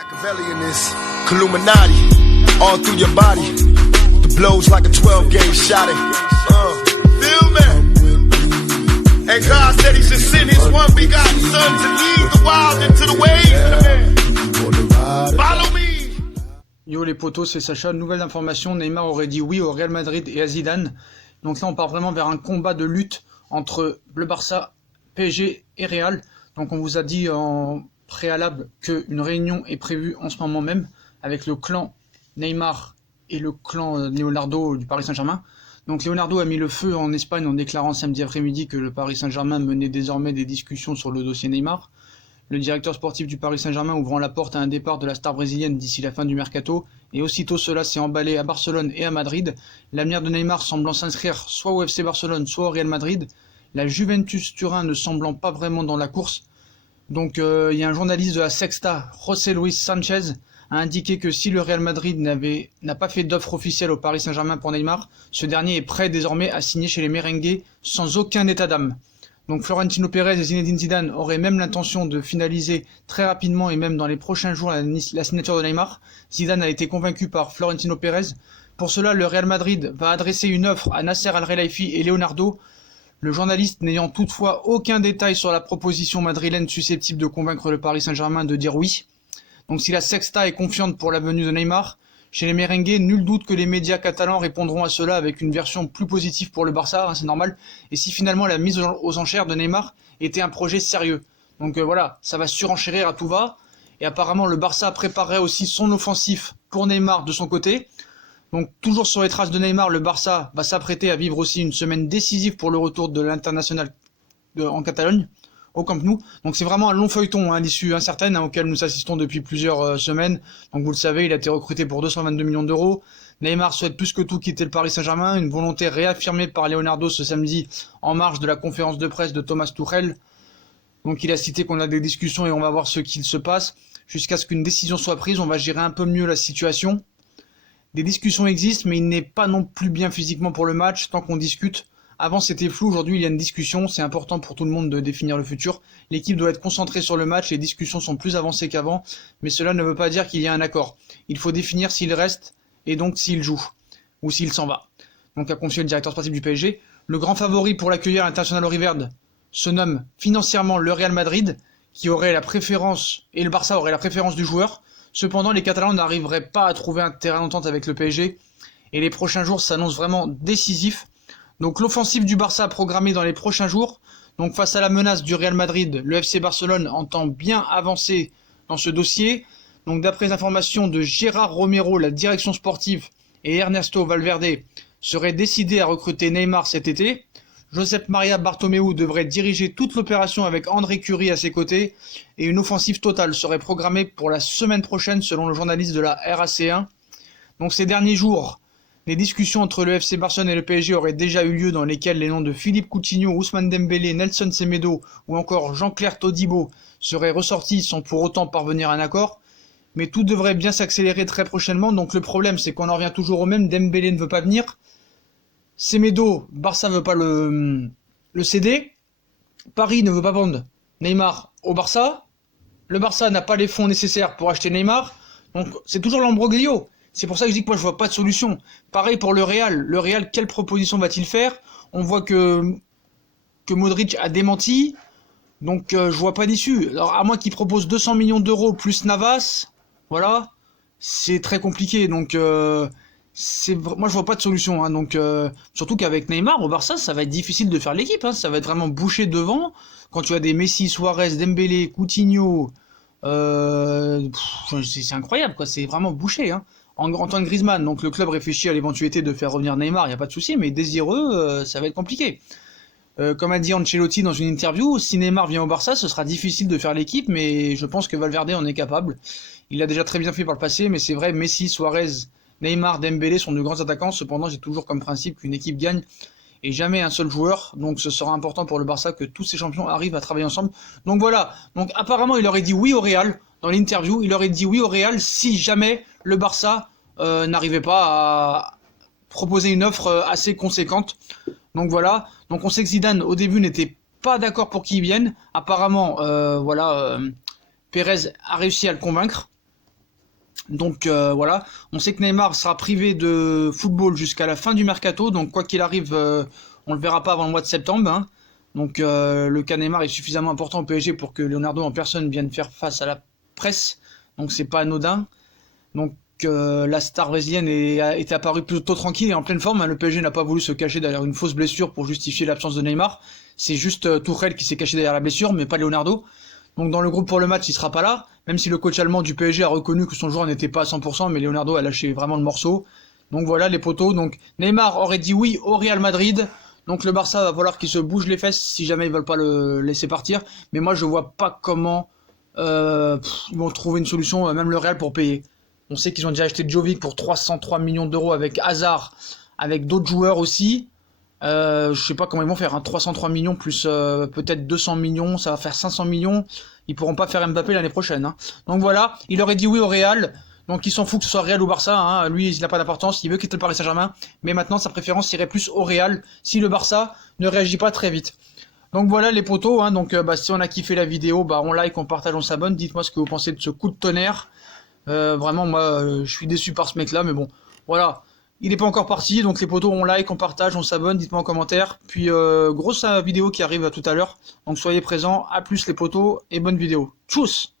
Machiavellianist, Illuminati, all through your body. The blows like a 12-gauge shot. Feel me? And God said He should send His one begotten Son to lead the wild into the ways. Follow me. Yo les potos, c'est Sacha. Nouvelle information, Neymar aurait dit oui au Real Madrid et à Zidane. Donc là, on part vraiment vers un combat de lutte entre le Barça, PSG et Real. Donc on vous a dit en préalable qu'une réunion est prévue en ce moment même avec le clan Neymar et le clan Leonardo du Paris Saint-Germain. Donc Leonardo a mis le feu en Espagne en déclarant samedi après-midi que le Paris Saint-Germain menait désormais des discussions sur le dossier Neymar. Le directeur sportif du Paris Saint-Germain ouvrant la porte à un départ de la star brésilienne d'ici la fin du mercato, et aussitôt cela s'est emballé à Barcelone et à Madrid, l'avenir de Neymar semblant s'inscrire soit au FC Barcelone, soit au Real Madrid, la Juventus Turin ne semblant pas vraiment dans la course. Donc il y a un journaliste de la Sexta, José Luis Sanchez, a indiqué que si le Real Madrid n'a pas fait d'offre officielle au Paris Saint-Germain pour Neymar, ce dernier est prêt désormais à signer chez les merengues sans aucun état d'âme. Donc Florentino Pérez et Zinedine Zidane auraient même l'intention de finaliser très rapidement et même dans les prochains jours la signature de Neymar. Zidane a été convaincu par Florentino Pérez. Pour cela, le Real Madrid va adresser une offre à Nasser Al-Khelaifi et Leonardo. Le journaliste n'ayant toutefois aucun détail sur la proposition madrilène susceptible de convaincre le Paris Saint-Germain de dire oui. Donc si la Sexta est confiante pour la venue de Neymar, chez les merengues, nul doute que les médias catalans répondront à cela avec une version plus positive pour le Barça, c'est normal, et si finalement la mise aux enchères de Neymar était un projet sérieux. Donc voilà, ça va surenchérir à tout va, et apparemment le Barça préparerait aussi son offensif pour Neymar de son côté. Donc toujours sur les traces de Neymar, le Barça va s'apprêter à vivre aussi une semaine décisive pour le retour de l'international en Catalogne, au Camp Nou. Donc c'est vraiment un long feuilleton, l'issue incertaine auquel nous assistons depuis plusieurs semaines. Donc vous le savez, il a été recruté pour 222 millions d'euros. Neymar souhaite plus que tout quitter le Paris Saint-Germain, une volonté réaffirmée par Leonardo ce samedi en marge de la conférence de presse de Thomas Tuchel. Donc il a cité qu'on a des discussions et on va voir ce qu'il se passe. Jusqu'à ce qu'une décision soit prise, on va gérer un peu mieux la situation. Des discussions existent, mais il n'est pas non plus bien physiquement pour le match tant qu'on discute. Avant c'était flou, aujourd'hui il y a une discussion, c'est important pour tout le monde de définir le futur. L'équipe doit être concentrée sur le match, les discussions sont plus avancées qu'avant, mais cela ne veut pas dire qu'il y a un accord. Il faut définir s'il reste, et donc s'il joue, ou s'il s'en va. Donc a confié le directeur sportif du PSG. Le grand favori pour l'accueillir à l'International Riverde se nomme financièrement le Real Madrid, qui aurait la préférence, et le Barça aurait la préférence du joueur. Cependant les Catalans n'arriveraient pas à trouver un terrain d'entente avec le PSG, et les prochains jours s'annoncent vraiment décisifs. Donc l'offensive du Barça programmée dans les prochains jours, donc face à la menace du Real Madrid, le FC Barcelone entend bien avancer dans ce dossier. Donc d'après les informations de Gérard Romero, la direction sportive, et Ernesto Valverde seraient décidés à recruter Neymar cet été. Josep Maria Bartomeu devrait diriger toute l'opération avec André Curie à ses côtés, et une offensive totale serait programmée pour la semaine prochaine selon le journaliste de la RAC1. Donc ces derniers jours, les discussions entre le FC Barcelone et le PSG auraient déjà eu lieu, dans lesquelles les noms de Philippe Coutinho, Ousmane Dembélé, Nelson Semedo ou encore Jean-Claire Todibo seraient ressortis sans pour autant parvenir à un accord. Mais tout devrait bien s'accélérer très prochainement, donc le problème c'est qu'on en revient toujours au même, Dembélé ne veut pas venir, Semedo, Barça ne veut pas le céder, Paris ne veut pas vendre Neymar au Barça, le Barça n'a pas les fonds nécessaires pour acheter Neymar, donc c'est toujours l'embroglio. C'est pour ça que je dis que moi je vois pas de solution. Pareil pour le Real. Le Real, quelle proposition va-t-il faire? On voit que Modric a démenti, donc je vois pas d'issue. Alors à moins qu'il propose 200 millions d'euros plus Navas, voilà, c'est très compliqué. Donc moi je vois pas de solution. Donc surtout qu'avec Neymar au Barça, ça va être difficile de faire l'équipe. Ça va être vraiment bouché devant. Quand tu as des Messi, Suarez, Dembélé, Coutinho, c'est incroyable quoi. C'est vraiment bouché. Antoine Griezmann, donc le club réfléchit à l'éventualité de faire revenir Neymar, il n'y a pas de souci, mais désireux, ça va être compliqué. Comme a dit Ancelotti dans une interview, si Neymar vient au Barça, ce sera difficile de faire l'équipe, mais je pense que Valverde en est capable. Il l'a déjà très bien fait par le passé, mais c'est vrai, Messi, Suarez, Neymar, Dembélé sont de grands attaquants, cependant j'ai toujours comme principe qu'une équipe gagne et jamais un seul joueur, donc ce sera important pour le Barça que tous ces champions arrivent à travailler ensemble. Donc voilà, donc apparemment il aurait dit oui au Real, dans l'interview, il aurait dit oui au Real si jamais le Barça n'arrivait pas à proposer une offre assez conséquente. Donc voilà, donc on sait que Zidane au début n'était pas d'accord pour qu'il vienne. Apparemment, Pérez a réussi à le convaincre. Donc voilà, on sait que Neymar sera privé de football jusqu'à la fin du mercato, donc quoi qu'il arrive, on le verra pas avant le mois de septembre. Hein. Donc le cas Neymar est suffisamment important au PSG pour que Leonardo en personne vienne faire face à la presse, donc c'est pas anodin. Donc la star brésilienne est apparue plutôt tranquille et en pleine forme. Hein. Le PSG n'a pas voulu se cacher derrière une fausse blessure pour justifier l'absence de Neymar. C'est juste Tuchel qui s'est caché derrière la blessure, mais pas Leonardo. Donc dans le groupe pour le match, il sera pas là, même si le coach allemand du PSG a reconnu que son joueur n'était pas à 100%, mais Leonardo a lâché vraiment le morceau. Donc voilà les potos. Donc Neymar aurait dit oui au Real Madrid. Donc le Barça va falloir qu'il se bouge les fesses si jamais ils veulent pas le laisser partir. Mais moi je vois pas comment ils vont trouver une solution, même le Real pour payer. On sait qu'ils ont déjà acheté Jovic pour 303 millions d'euros avec Hazard, avec d'autres joueurs aussi. Je sais pas comment ils vont faire, hein. 303 millions plus peut-être 200 millions, ça va faire 500 millions. Ils pourront pas faire Mbappé l'année prochaine. Hein. Donc voilà, il aurait dit oui au Real. Donc il s'en fout que ce soit Real ou Barça. Hein. Lui, il n'a pas d'importance. Il veut quitter le Paris Saint-Germain. Mais maintenant, sa préférence irait plus au Real si le Barça ne réagit pas très vite. Donc voilà les potos. Hein. Donc si on a kiffé la vidéo, on like, on partage, on s'abonne. Dites-moi ce que vous pensez de ce coup de tonnerre. Vraiment, moi, je suis déçu par ce mec-là. Mais bon, voilà. Il n'est pas encore parti, donc les potos, on like, on partage, on s'abonne, dites-moi en commentaire. Puis grosse vidéo qui arrive tout à l'heure, donc soyez présents. À plus les potos et bonne vidéo. Tchuss!